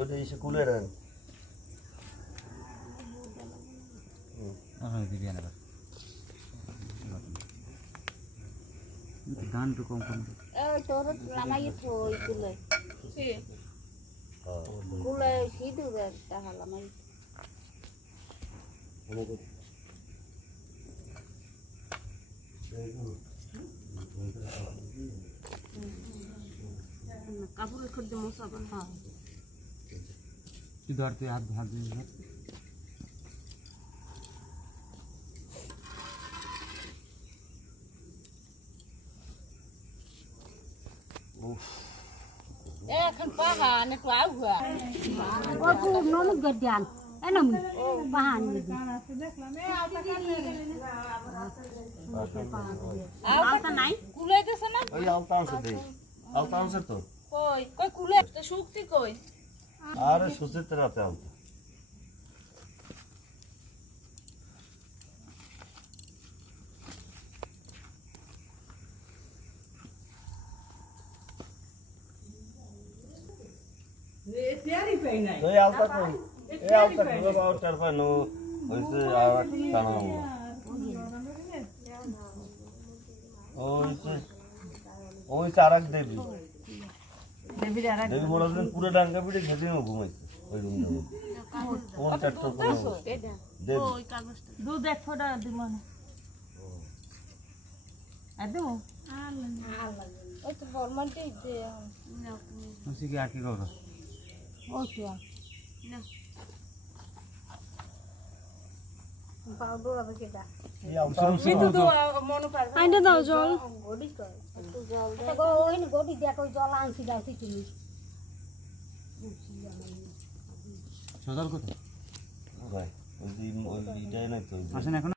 ওটা এসে কুলে রান ধান তো কম কম তোর লামাই থই কুলে কুলে সিঁদুর টাকা লামাই কাপড় খুঁজতে মশা হ্যাঁ তুই ধরতে হাত হাত দিয়ে এখন pahan itu agak. Aku nonu gedean, enam bahan gitu. Alta naik? Kulai itu sana? Oh ya alta ansur deh, alta ansur tuh. Koi kulai, itu sukti koi. Ada susah ternyata alta. এই আলতা কই এই আলতা গুলো বাও টারফা no হইছে আর টানাম ওই চারাক দেবী দেবী বড় দিন পুরো ডাঙ্গা পিঠে খেতে ঘুমাইছে ওই রুমে ও চারটা করে দেবী ওই কাগজটা দুধ এক ফোঁটা দিব না আদু ওই তো ফরমালটাই দে মুসি কি আর কি করব ওকে না পাউডার হবে কেডা এই আলতা কিন্তু তো মনে পার আইনা দাও জল গডি কর একটু জল দে তো ওই গডি দিয়া কই জল আনছি দাও তুমি সদল কত ভাই ওই ইটাই নাই তো আসেন এখন